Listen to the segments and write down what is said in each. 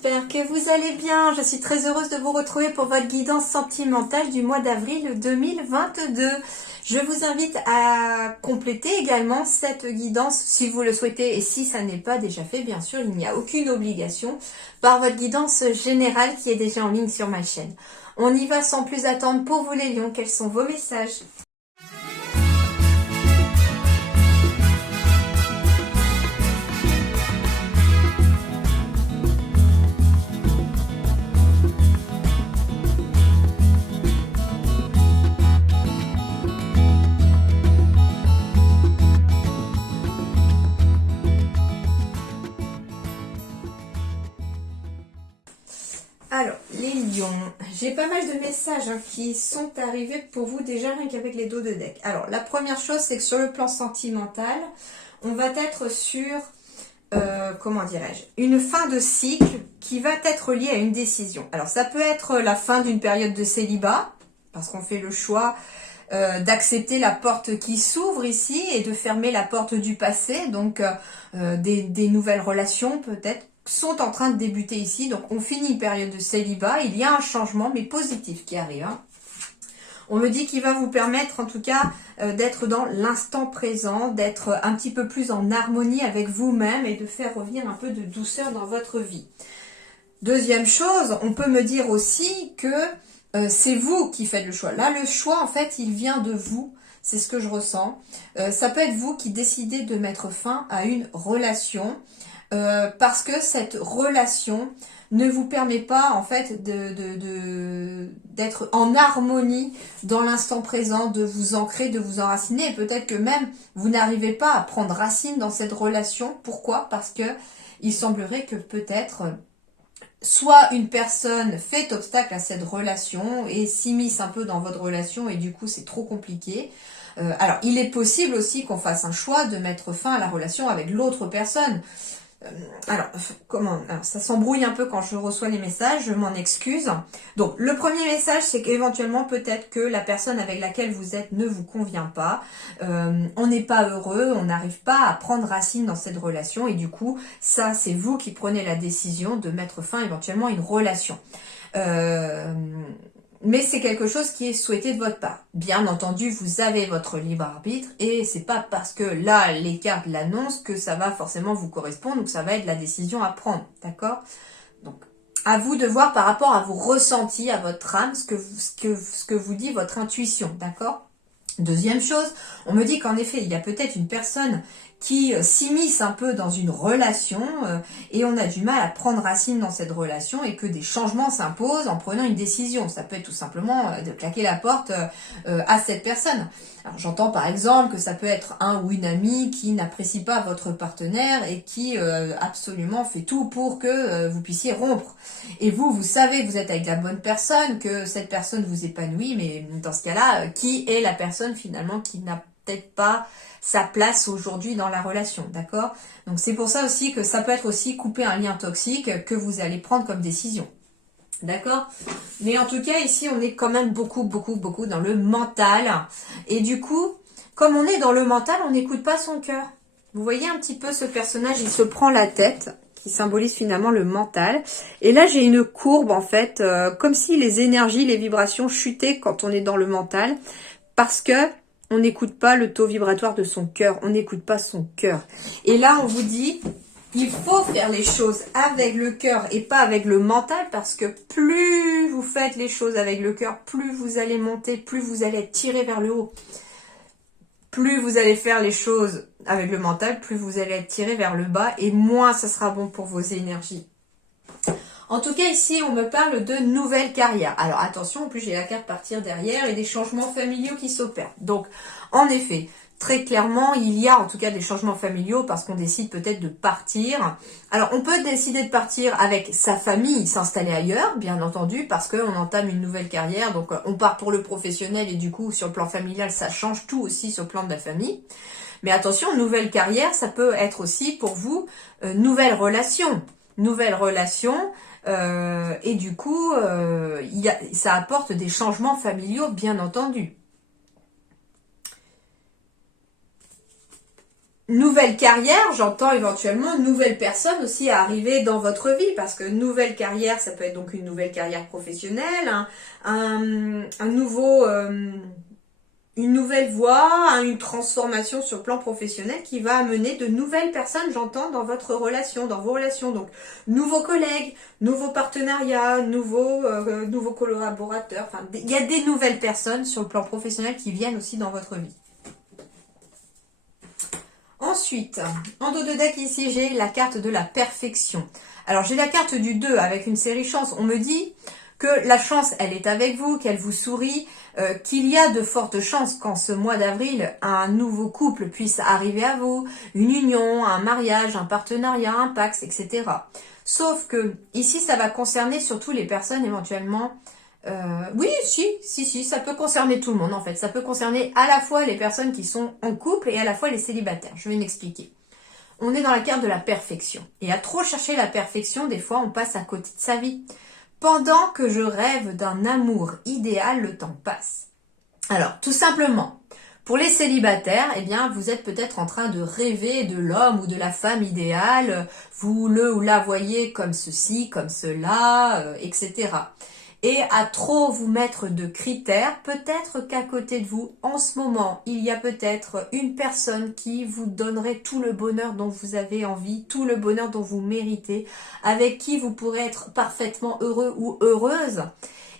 j'espère que vous allez bien. Je suis très heureuse de vous retrouver pour votre guidance sentimentale du mois d'avril 2022. Je vous invite à compléter également cette guidance si vous le souhaitez et si ça n'est pas déjà fait, bien sûr, il n'y a aucune obligation par votre guidance générale qui est déjà en ligne sur ma chaîne. On y va sans plus attendre pour vous les lions. Quels sont vos messages ? Alors, les lions, j'ai pas mal de messages qui sont arrivés pour vous déjà rien qu'avec les dos de deck. Alors, la première chose, c'est que sur le plan sentimental, on va être sur, comment dirais-je, une fin de cycle qui va être liée à une décision. Alors, ça peut être la fin d'une période de célibat, parce qu'on fait le choix d'accepter la porte qui s'ouvre ici et de fermer la porte du passé, donc des nouvelles relations peut-être sont en train de débuter ici. Donc on finit une période de célibat, il y a un changement mais positif qui arrive. On me dit qu'il va vous permettre en tout cas d'être dans l'instant présent, d'être un petit peu plus en harmonie avec vous-même et de faire revenir un peu de douceur dans votre vie. Deuxième chose, on peut me dire aussi que c'est vous qui faites le choix. Là, le choix, en fait, il vient de vous. C'est ce que je ressens. Ça peut être vous qui décidez de mettre fin à une relation parce que cette relation ne vous permet pas, en fait, d'être en harmonie dans l'instant présent, de vous ancrer, de vous enraciner. Et peut-être que même vous n'arrivez pas à prendre racine dans cette relation. Pourquoi ? Parce que il semblerait que peut-être soit une personne fait obstacle à cette relation et s'immisce un peu dans votre relation et du coup c'est trop compliqué. Alors il est possible aussi qu'on fasse un choix de mettre fin à la relation avec l'autre personne. Alors ça s'embrouille un peu quand je reçois les messages, je m'en excuse. Donc le premier message, c'est qu'éventuellement peut-être que la personne avec laquelle vous êtes ne vous convient pas, on n'est pas heureux, on n'arrive pas à prendre racine dans cette relation et du coup ça c'est vous qui prenez la décision de mettre fin éventuellement à une relation. Mais c'est quelque chose qui est souhaité de votre part. Bien entendu, vous avez votre libre arbitre et c'est pas parce que là, les cartes l'annoncent que ça va forcément vous correspondre ou que ça va être la décision à prendre, d'accord ? Donc, à vous de voir par rapport à vos ressentis, à votre âme, ce que vous dit votre intuition, d'accord ? Deuxième chose, on me dit qu'en effet, il y a peut-être une personne qui s'immisce un peu dans une relation et on a du mal à prendre racine dans cette relation et que des changements s'imposent en prenant une décision. Ça peut être tout simplement de claquer la porte à cette personne. Alors j'entends par exemple que ça peut être un ou une amie qui n'apprécie pas votre partenaire et qui absolument fait tout pour que vous puissiez rompre. Et vous savez que vous êtes avec la bonne personne, que cette personne vous épanouit, mais dans ce cas-là, qui est la personne finalement qui n'a peut-être pas sa place aujourd'hui dans la relation, d'accord ? Donc c'est pour ça aussi que ça peut être aussi couper un lien toxique que vous allez prendre comme décision. D'accord ? Mais en tout cas, ici, on est quand même beaucoup dans le mental. Et du coup, comme on est dans le mental, on n'écoute pas son cœur. Vous voyez un petit peu ce personnage, il se prend la tête, qui symbolise finalement le mental. Et là, j'ai une courbe, en fait, comme si les énergies, les vibrations chutaient quand on est dans le mental. Parce que on n'écoute pas le taux vibratoire de son cœur. On n'écoute pas son cœur. Et là, on vous dit... il faut faire les choses avec le cœur et pas avec le mental parce que plus vous faites les choses avec le cœur, plus vous allez monter, plus vous allez être tiré vers le haut. Plus vous allez faire les choses avec le mental, plus vous allez être tiré vers le bas et moins ça sera bon pour vos énergies. En tout cas, ici, on me parle de nouvelle carrière. Alors, attention, en plus, j'ai la carte partir derrière et des changements familiaux qui s'opèrent. Donc, en effet... très clairement, il y a en tout cas des changements familiaux parce qu'on décide peut-être de partir. Alors, on peut décider de partir avec sa famille, s'installer ailleurs, bien entendu, parce qu'on entame une nouvelle carrière. Donc, on part pour le professionnel et du coup, sur le plan familial, ça change tout aussi sur le plan de la famille. Mais attention, nouvelle carrière, ça peut être aussi pour vous, nouvelle relation. Nouvelle relation, et du coup, ça apporte des changements familiaux, bien entendu. nouvelle carrière, j'entends éventuellement une nouvelle personne aussi à arriver dans votre vie, parce que nouvelle carrière, ça peut être donc une nouvelle carrière professionnelle, un nouveau, une nouvelle voie, une transformation sur le plan professionnel qui va amener de nouvelles personnes, j'entends, dans votre relation, dans vos relations. Donc, nouveaux collègues, nouveaux partenariats, nouveaux collaborateurs. Enfin, il y a des nouvelles personnes sur le plan professionnel qui viennent aussi dans votre vie. Ensuite, en dos de deck ici, j'ai la carte de la perfection. Alors, j'ai la carte du 2 avec une série chance. On me dit que la chance, elle est avec vous, qu'elle vous sourit, qu'il y a de fortes chances qu'en ce mois d'avril, un nouveau couple puisse arriver à vous, une union, un mariage, un partenariat, un pax, etc. Sauf que ici, ça va concerner surtout les personnes éventuellement... oui, si, ça peut concerner tout le monde en fait. Ça peut concerner à la fois les personnes qui sont en couple et à la fois les célibataires. Je vais m'expliquer. On est dans la carte de la perfection. Et à trop chercher la perfection, des fois, on passe à côté de sa vie. Pendant que je rêve d'un amour idéal, le temps passe. Alors, tout simplement, pour les célibataires, eh bien, vous êtes peut-être en train de rêver de l'homme ou de la femme idéale. Vous le ou la voyez comme ceci, comme cela, etc. Et à trop vous mettre de critères, peut-être qu'à côté de vous, en ce moment, il y a peut-être une personne qui vous donnerait tout le bonheur dont vous avez envie, tout le bonheur dont vous méritez, avec qui vous pourrez être parfaitement heureux ou heureuse,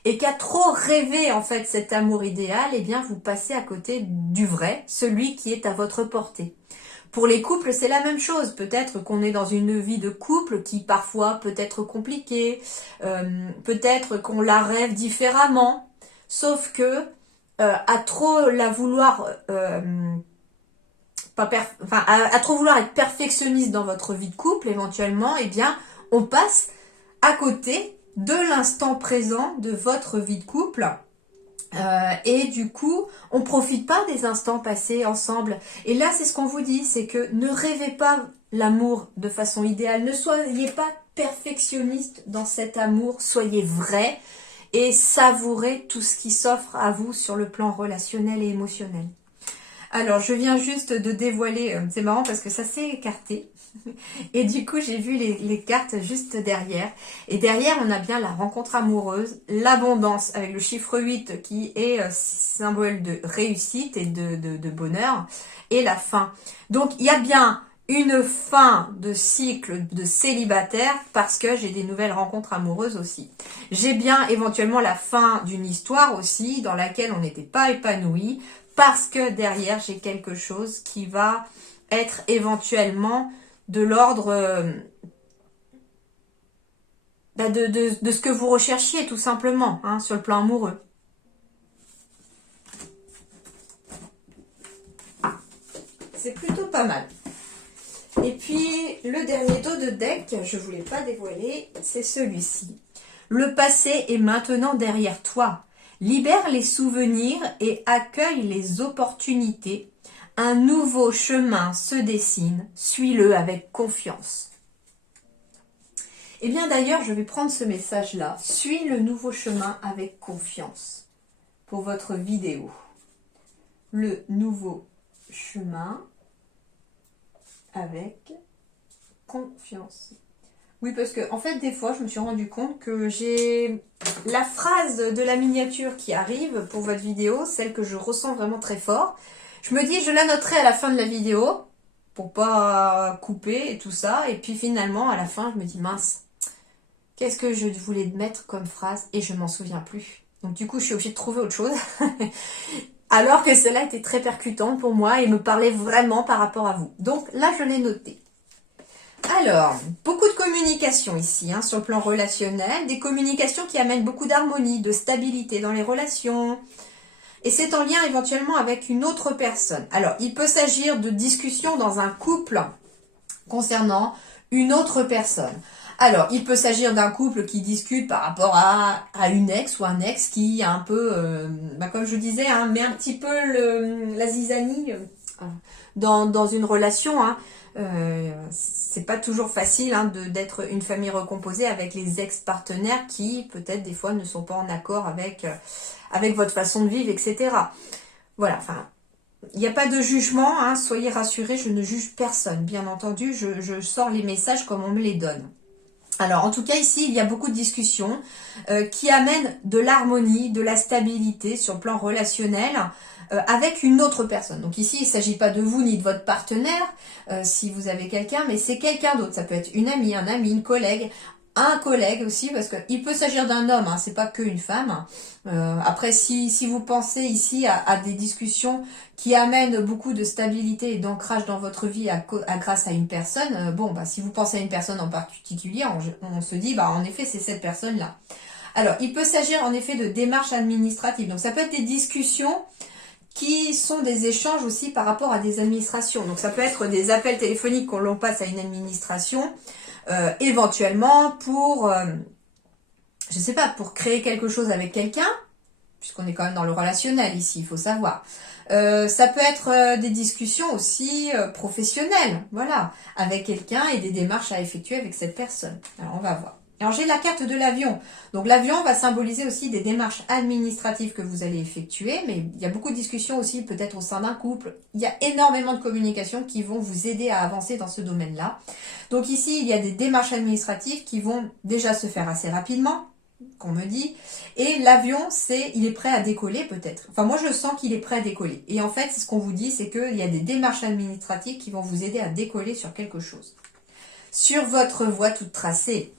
et qu'à trop rêver en fait cet amour idéal, eh bien vous passez à côté du vrai, celui qui est à votre portée. Pour les couples, c'est la même chose. Peut-être qu'on est dans une vie de couple qui parfois peut être compliquée. Peut-être qu'on la rêve différemment. Sauf que à trop la vouloir... à trop vouloir être perfectionniste dans votre vie de couple, éventuellement, eh bien, on passe à côté de l'instant présent de votre vie de couple. Et du coup, on profite pas des instants passés ensemble. Et là, c'est ce qu'on vous dit, c'est que ne rêvez pas l'amour de façon idéale. Ne soyez pas perfectionniste dans cet amour. Soyez vrai et savourez tout ce qui s'offre à vous sur le plan relationnel et émotionnel. Alors, je viens juste de dévoiler, c'est marrant parce que ça s'est écarté. Et du coup, j'ai vu les cartes juste derrière. Et derrière, on a bien la rencontre amoureuse, l'abondance avec le chiffre 8 qui est symbole de réussite et de bonheur, et la fin. Donc, il y a bien une fin de cycle de célibataire parce que j'ai des nouvelles rencontres amoureuses aussi. J'ai bien éventuellement la fin d'une histoire aussi dans laquelle on n'était pas épanoui parce que derrière, j'ai quelque chose qui va être éventuellement de l'ordre de ce que vous recherchiez tout simplement, hein, sur le plan amoureux. C'est plutôt pas mal. Et puis, le dernier dos de deck, je ne vous l'ai pas dévoilé, c'est celui-ci. Le passé est maintenant derrière toi. Libère les souvenirs et accueille les opportunités. Un nouveau chemin se dessine, suis-le avec confiance. Et bien d'ailleurs, je vais prendre ce message-là. Suis le nouveau chemin avec confiance pour votre vidéo. Le nouveau chemin avec confiance. Oui, parce que en fait, des fois, je me suis rendu compte que j'ai la phrase de la miniature qui arrive pour votre vidéo, celle que je ressens vraiment très fort. Je me dis, je la noterai à la fin de la vidéo pour pas couper et tout ça. Et puis finalement, à la fin, je me dis, mince, qu'est-ce que je voulais mettre comme phrase et je m'en souviens plus. Donc du coup, je suis obligée de trouver autre chose. Alors que cela était très percutant pour moi et me parlait vraiment par rapport à vous. Donc là, je l'ai noté. Alors, beaucoup de communication ici, hein, sur le plan relationnel. Des communications qui amènent beaucoup d'harmonie, de stabilité dans les relations. Et c'est en lien éventuellement avec une autre personne. Alors, il peut s'agir de discussions dans un couple concernant une autre personne. Alors, il peut s'agir d'un couple qui discute par rapport à une ex ou un ex qui a un peu, comme je disais, hein, met un petit peu la zizanie dans une relation. Hein. C'est pas toujours facile hein, d'être une famille recomposée avec les ex-partenaires qui, peut-être, des fois, ne sont pas en accord avec votre façon de vivre, etc. Voilà, enfin, Il n'y a pas de jugement, hein, soyez rassurés, je ne juge personne. Bien entendu, je sors les messages comme on me les donne. Alors, en tout cas, ici, il y a beaucoup de discussions qui amènent de l'harmonie, de la stabilité sur le plan relationnel avec une autre personne. Donc ici, il ne s'agit pas de vous ni de votre partenaire, si vous avez quelqu'un, mais c'est quelqu'un d'autre. Ça peut être une amie, un ami, une collègue, un collègue aussi, parce qu'il peut s'agir d'un homme, hein, c'est pas qu'une femme. Après, si vous pensez ici à des discussions qui amènent beaucoup de stabilité et d'ancrage dans votre vie grâce à une personne, bon, bah, si vous pensez à une personne en particulier, on se dit, bah, en effet, c'est cette personne-là. Alors, il peut s'agir en effet de démarches administratives. Donc, ça peut être des discussions qui sont des échanges aussi par rapport à des administrations. Donc, ça peut être des appels téléphoniques qu'on l'on passe à une administration, éventuellement pour, je sais pas, pour créer quelque chose avec quelqu'un, puisqu'on est quand même dans le relationnel ici, il faut savoir. Ça peut être des discussions aussi professionnelles, voilà, avec quelqu'un et des démarches à effectuer avec cette personne. Alors, on va voir. Alors, j'ai la carte de l'avion. Donc, l'avion va symboliser aussi des démarches administratives que vous allez effectuer, mais il y a beaucoup de discussions aussi, peut-être au sein d'un couple. Il y a énormément de communications qui vont vous aider à avancer dans ce domaine-là. Donc, ici, il y a des démarches administratives qui vont déjà se faire assez rapidement, qu'on me dit. Et l'avion, il est prêt à décoller peut-être. Enfin, moi, je sens qu'il est prêt à décoller. Et en fait, ce qu'on vous dit, c'est qu'il y a des démarches administratives qui vont vous aider à décoller sur quelque chose. Sur votre voie toute tracée.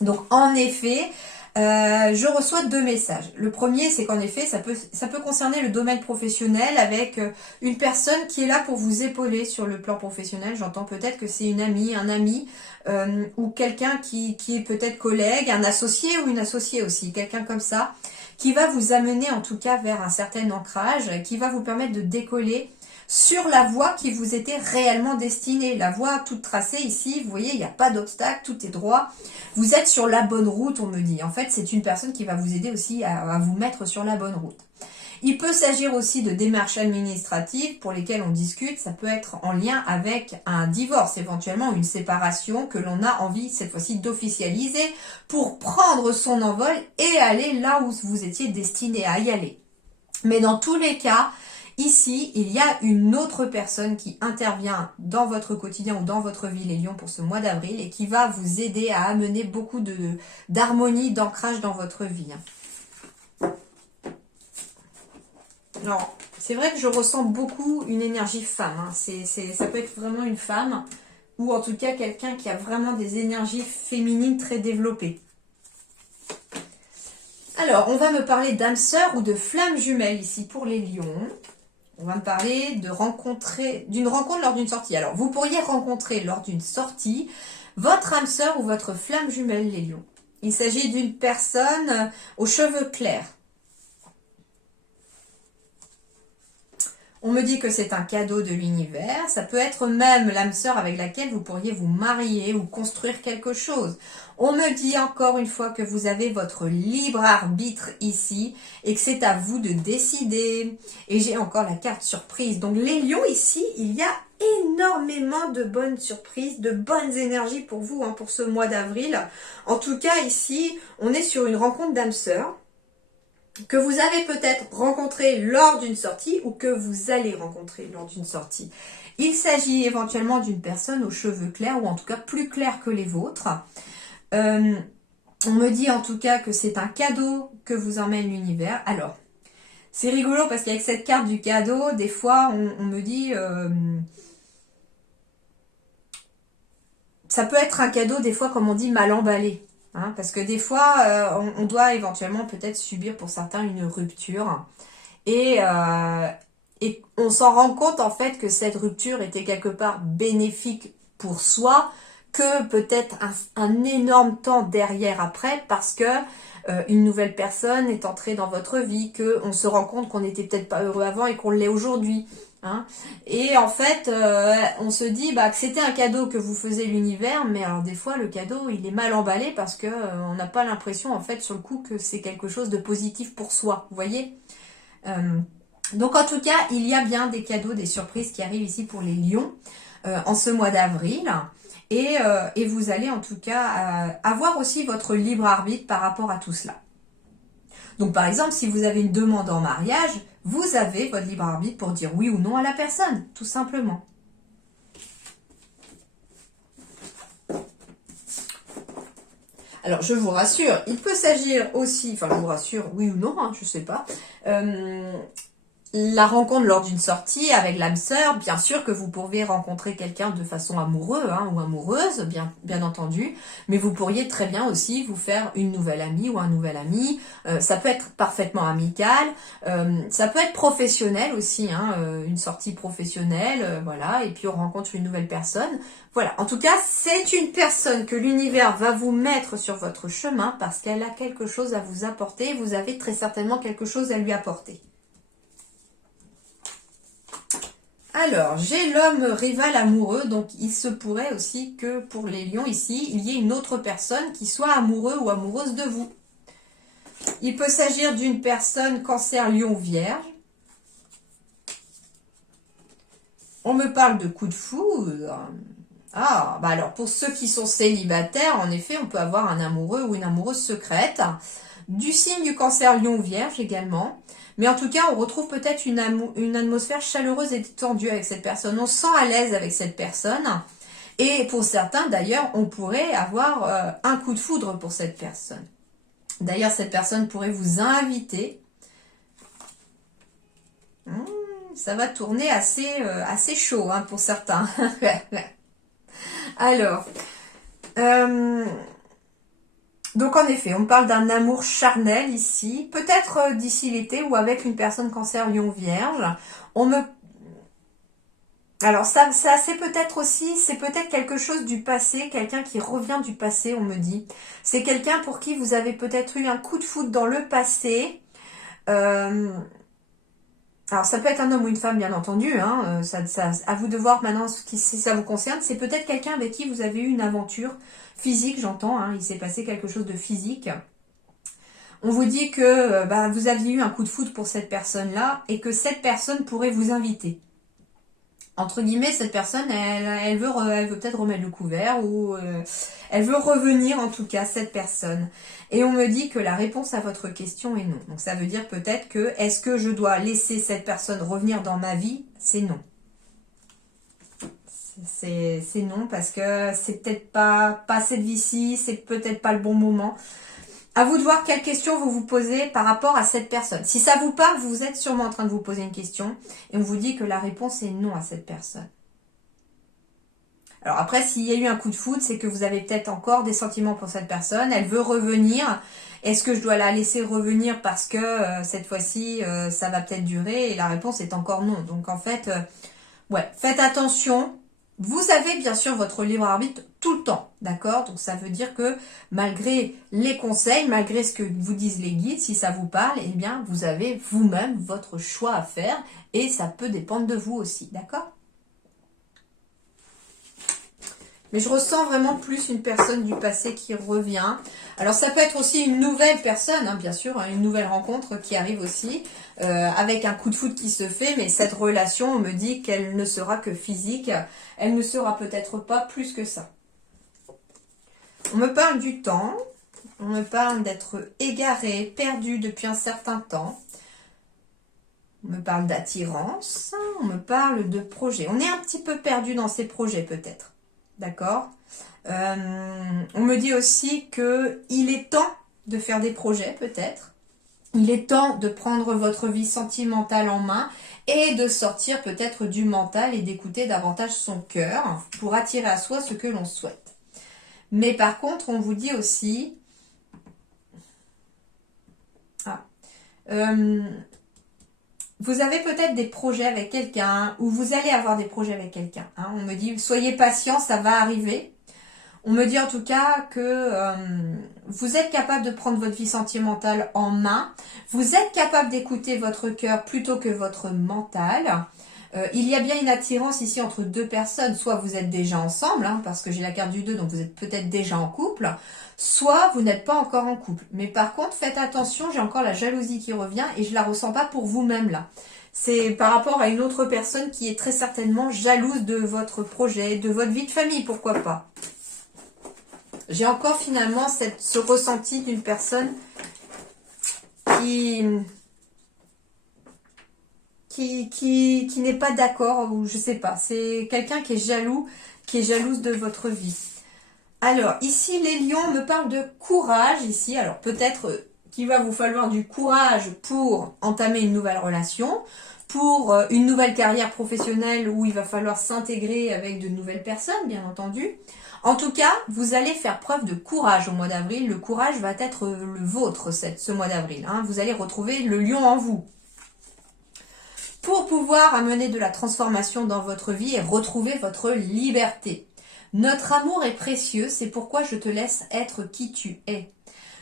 Donc, en effet, je reçois 2 messages. Le premier, c'est qu'en effet, ça peut concerner le domaine professionnel avec une personne qui est là pour vous épauler sur le plan professionnel. J'entends peut-être que c'est une amie, un ami ou quelqu'un qui est peut-être collègue, un associé ou une associée aussi, quelqu'un comme ça, qui va vous amener en tout cas vers un certain ancrage, qui va vous permettre de décoller sur la voie qui vous était réellement destinée. La voie toute tracée ici, vous voyez, il n'y a pas d'obstacle, tout est droit. Vous êtes sur la bonne route, on me dit. En fait, c'est une personne qui va vous aider aussi à vous mettre sur la bonne route. Il peut s'agir aussi de démarches administratives pour lesquelles on discute. Ça peut être en lien avec un divorce, éventuellement une séparation que l'on a envie cette fois-ci d'officialiser pour prendre son envol et aller là où vous étiez destiné à y aller. Mais dans tous les cas, ici, il y a une autre personne qui intervient dans votre quotidien ou dans votre vie, les lions, pour ce mois d'avril et qui va vous aider à amener beaucoup d'harmonie, d'ancrage dans votre vie. Alors, c'est vrai que je ressens beaucoup une énergie femme. Hein. Ça peut être vraiment une femme ou en tout cas quelqu'un qui a vraiment des énergies féminines très développées. Alors, on va me parler d'âme sœur ou de flamme jumelle ici pour les lions. On va me parler d'une rencontre lors d'une sortie. Alors, vous pourriez rencontrer lors d'une sortie votre âme sœur ou votre flamme jumelle, les lions. Il s'agit d'une personne aux cheveux clairs. On me dit que c'est un cadeau de l'univers. Ça peut être même l'âme sœur avec laquelle vous pourriez vous marier ou construire quelque chose. On me dit encore une fois que vous avez votre libre arbitre ici et que c'est à vous de décider. Et j'ai encore la carte surprise. Donc les lions ici, il y a énormément de bonnes surprises, de bonnes énergies pour vous, hein, pour ce mois d'avril. En tout cas ici, on est sur une rencontre d'âme sœur que vous avez peut-être rencontré lors d'une sortie ou que vous allez rencontrer lors d'une sortie. Il s'agit éventuellement d'une personne aux cheveux clairs ou en tout cas plus clairs que les vôtres. On me dit en tout cas que c'est un cadeau que vous emmène l'univers. Alors, c'est rigolo parce qu'avec cette carte du cadeau, des fois on me dit... ça peut être un cadeau des fois comme on dit mal emballé. Hein, parce que des fois, on doit éventuellement peut-être subir pour certains une rupture. Et on s'en rend compte en fait que cette rupture était quelque part bénéfique pour soi, que peut-être un énorme temps derrière après, parce que une nouvelle personne est entrée dans votre vie, qu'on se rend compte qu'on n'était peut-être pas heureux avant et qu'on l'est aujourd'hui. Hein. Et en fait, on se dit que c'était un cadeau que vous faisiez l'univers, mais alors des fois le cadeau il est mal emballé parce que on n'a pas l'impression en fait sur le coup que c'est quelque chose de positif pour soi, vous voyez. Donc en tout cas, il y a bien des cadeaux, des surprises qui arrivent ici pour les lions en ce mois d'avril. Et vous allez en tout cas avoir aussi votre libre arbitre par rapport à tout cela. Donc par exemple, si vous avez une demande en mariage, vous avez votre libre arbitre pour dire oui ou non à la personne, tout simplement. Alors, je vous rassure, il peut s'agir aussi, enfin, je vous rassure, oui ou non, hein, je sais pas, la rencontre lors d'une sortie avec l'âme sœur, bien sûr que vous pourriez rencontrer quelqu'un de façon amoureuse ou amoureuse, bien entendu, mais vous pourriez très bien aussi vous faire une nouvelle amie ou un nouvel ami. Ça peut être parfaitement amical, ça peut être professionnel aussi, hein, une sortie professionnelle, voilà, et puis on rencontre une nouvelle personne. Voilà, en tout cas, c'est une personne que l'univers va vous mettre sur votre chemin parce qu'elle a quelque chose à vous apporter, vous avez très certainement quelque chose à lui apporter. Alors, j'ai l'homme rival amoureux, donc il se pourrait aussi que pour les lions ici, il y ait une autre personne qui soit amoureux ou amoureuse de vous. Il peut s'agir d'une personne cancer, lion, vierge. On me parle de coup de foudre. Ah, bah alors pour ceux qui sont célibataires, en effet, on peut avoir un amoureux ou une amoureuse secrète. Du signe du cancer, lion, vierge également. Mais en tout cas, on retrouve peut-être une atmosphère chaleureuse et détendue avec cette personne. On se sent à l'aise avec cette personne. Et pour certains, d'ailleurs, on pourrait avoir un coup de foudre pour cette personne. D'ailleurs, cette personne pourrait vous inviter. Ça va tourner assez chaud hein, pour certains. Alors, donc en effet, on parle d'un amour charnel ici, peut-être d'ici l'été ou avec une personne cancer, lion, vierge. Alors ça c'est peut-être aussi, c'est peut-être quelque chose du passé, quelqu'un qui revient du passé, on me dit. C'est quelqu'un pour qui vous avez peut-être eu un coup de foudre dans le passé. Alors ça peut être un homme ou une femme, bien entendu. Hein, à vous de voir maintenant si ça vous concerne. C'est peut-être quelqu'un avec qui vous avez eu une aventure physique, j'entends. Hein, il s'est passé quelque chose de physique. On vous dit que vous aviez eu un coup de foudre pour cette personne-là et que cette personne pourrait vous inviter. Entre guillemets, cette personne, elle veut peut-être remettre le couvert ou elle veut revenir en tout cas, cette personne. Et on me dit que la réponse à votre question est non. Donc ça veut dire peut-être que, est-ce que je dois laisser cette personne revenir dans ma vie? C'est non. C'est non parce que c'est peut-être pas cette vie-ci, c'est peut-être pas le bon moment. À vous de voir quelle question vous vous posez par rapport à cette personne. Si ça vous parle, vous êtes sûrement en train de vous poser une question et on vous dit que la réponse est non à cette personne. Alors après, s'il y a eu un coup de foudre, c'est que vous avez peut-être encore des sentiments pour cette personne. Elle veut revenir. Est-ce que je dois la laisser revenir parce que cette fois-ci, ça va peut-être durer? Et la réponse est encore non. Donc en fait, faites attention. Vous avez bien sûr votre libre arbitre tout le temps, d'accord? Donc ça veut dire que malgré les conseils, malgré ce que vous disent les guides, si ça vous parle, eh bien vous avez vous-même votre choix à faire et ça peut dépendre de vous aussi, d'accord? Mais je ressens vraiment plus une personne du passé qui revient. Alors ça peut être aussi une nouvelle personne, hein, bien sûr, hein, une nouvelle rencontre qui arrive aussi, avec un coup de foudre qui se fait, mais cette relation, on me dit qu'elle ne sera que physique, elle ne sera peut-être pas plus que ça. On me parle du temps, on me parle d'être égaré, perdu depuis un certain temps. On me parle d'attirance, on me parle de projet. On est un petit peu perdu dans ces projets peut-être. D'accord. On me dit aussi qu'il est temps de faire des projets, peut-être. Il est temps de prendre votre vie sentimentale en main et de sortir peut-être du mental et d'écouter davantage son cœur pour attirer à soi ce que l'on souhaite. Mais par contre, on vous dit aussi... vous avez peut-être des projets avec quelqu'un ou vous allez avoir des projets avec quelqu'un. Hein. On me dit, soyez patient, ça va arriver. On me dit en tout cas que vous êtes capable de prendre votre vie sentimentale en main. Vous êtes capable d'écouter votre cœur plutôt que votre mental. Il y a bien une attirance ici entre deux personnes. Soit vous êtes déjà ensemble, hein, parce que j'ai la carte du 2, donc vous êtes peut-être déjà en couple. Soit vous n'êtes pas encore en couple. Mais par contre, faites attention, j'ai encore la jalousie qui revient et je la ressens pas pour vous-même là. C'est par rapport à une autre personne qui est très certainement jalouse de votre projet, de votre vie de famille, pourquoi pas. J'ai encore finalement ce ressenti d'une personne qui qui n'est pas d'accord, ou je sais pas. C'est quelqu'un qui est jaloux, qui est jalouse de votre vie. Alors, ici, les lions me parlent de courage, ici. Alors, peut-être qu'il va vous falloir du courage pour entamer une nouvelle relation, pour une nouvelle carrière professionnelle où il va falloir s'intégrer avec de nouvelles personnes, bien entendu. En tout cas, vous allez faire preuve de courage au mois d'avril. Le courage va être le vôtre ce mois d'avril. Hein. Vous allez retrouver le lion en vous. Pour pouvoir amener de la transformation dans votre vie et retrouver votre liberté. Notre amour est précieux, c'est pourquoi je te laisse être qui tu es.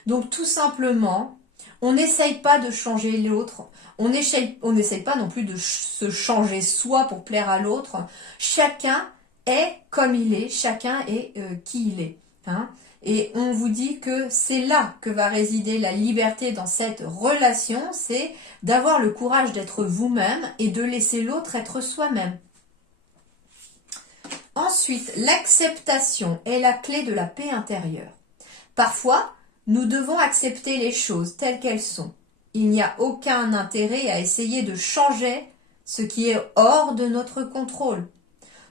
Donc tout simplement, on n'essaye pas de changer l'autre, on n'essaye pas non plus de se changer soi pour plaire à l'autre. Chacun est comme il est, chacun est qui il est. Hein. Et on vous dit que c'est là que va résider la liberté dans cette relation, c'est d'avoir le courage d'être vous-même et de laisser l'autre être soi-même. Ensuite, l'acceptation est la clé de la paix intérieure. Parfois, nous devons accepter les choses telles qu'elles sont. Il n'y a aucun intérêt à essayer de changer ce qui est hors de notre contrôle.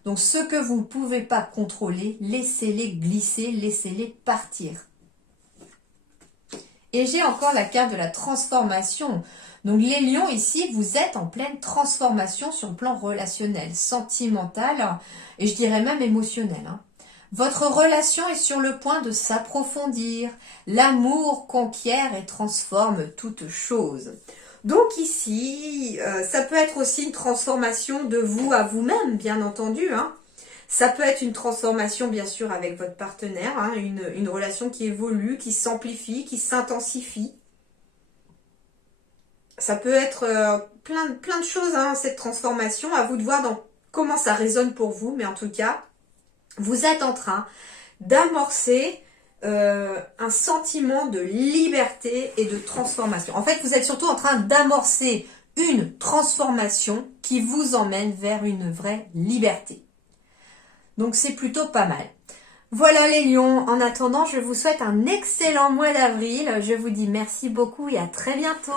Donc, ce que vous ne pouvez pas contrôler, laissez-les glisser, laissez-les partir. Et j'ai encore la carte de la transformation. Donc, les lions, ici, vous êtes en pleine transformation sur le plan relationnel, sentimental et je dirais même émotionnel. Hein. Votre relation est sur le point de s'approfondir. L'amour conquiert et transforme toute chose. Donc ici, ça peut être aussi une transformation de vous à vous-même, bien entendu. Hein. Ça peut être une transformation, bien sûr, avec votre partenaire. Hein, une relation qui évolue, qui s'amplifie, qui s'intensifie. Ça peut être plein de choses, hein, cette transformation. À vous de voir comment ça résonne pour vous. Mais en tout cas, vous êtes en train d'amorcer un sentiment de liberté et de transformation. En fait, vous êtes surtout en train d'amorcer une transformation qui vous emmène vers une vraie liberté. Donc, c'est plutôt pas mal. Voilà les lions. En attendant, je vous souhaite un excellent mois d'avril. Je vous dis merci beaucoup et à très bientôt.